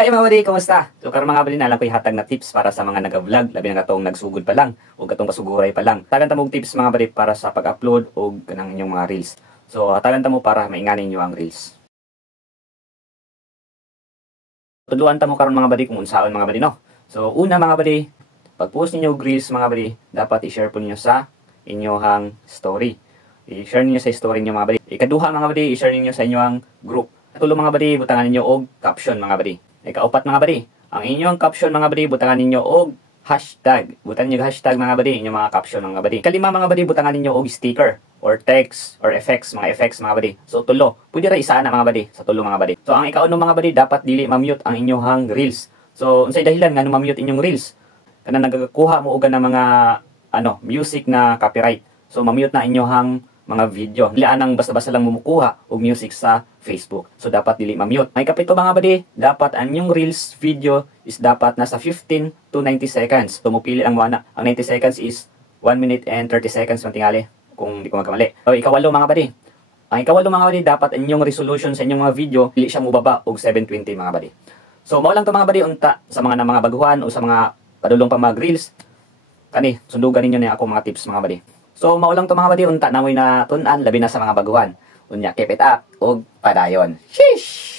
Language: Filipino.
Hi mga buddy, kumusta? So karon mga buddy, nalang ko ihatag na tips para sa mga nag-vlog, labi na katong nagsugod pa lang o katong pasuguray pa lang. Tagan ta mo tips mga buddy para sa pag-upload o kanang inyong mga reels. So tagan ta mo para mainganin niyo ang reels. Tudluan ta mo karon mga buddy kung unsaon mga buddy no. So una mga buddy, pag-post niyo reels mga buddy, dapat i-share po niyo sa inyong story. I-share niyo sa story niyo mga buddy. Ikaduha mga buddy, i-share niyo sa inyong group. Tulo mga buddy, butangan niyo og caption mga buddy. Ikaupat mga buddy, ang inyong caption mga buddy, butangan ninyo og hashtag. Butangan niyo hashtag mga buddy, inyong mga caption mga buddy. Kalima mga buddy, butangan ninyo og sticker or text or effects, mga effects mga buddy. So tulo, pwede ra isa na mga buddy, sa tulo mga buddy. So ang ikauno mga buddy, dapat dili ma-mute ang inyong reels. So unsay dahilan nga ma-mute inyong reels? Kana nagakuha mo og na mga music na copyright. So ma-mute na inyong mga video. Dili anang basta-basta lang mumukuha og music sa Facebook. So dapat dili ma-mute. May kapito mga buddy, dapat ang inyong reels video is dapat nasa 15 to 90 seconds. So mupili ang wana. Ang 90 seconds is 1 minute and 30 seconds man tingali kung di ko magkamali. So ikawalo mga buddy. Ang ikawalo mga buddy, dapat ang inyong resolution sa inyong mga video dili siya mubaba og 720 mga buddy. So mao lang to mga buddy unta sa mga baguhan o sa mga padulong pa mga reels. Kani sundugan ninyo na ako mga tips mga buddy. So mao lang to mga buddy, unta namoy na tun-an labi na sa mga baguhan. Unya keep it up og padayon. Sheesh.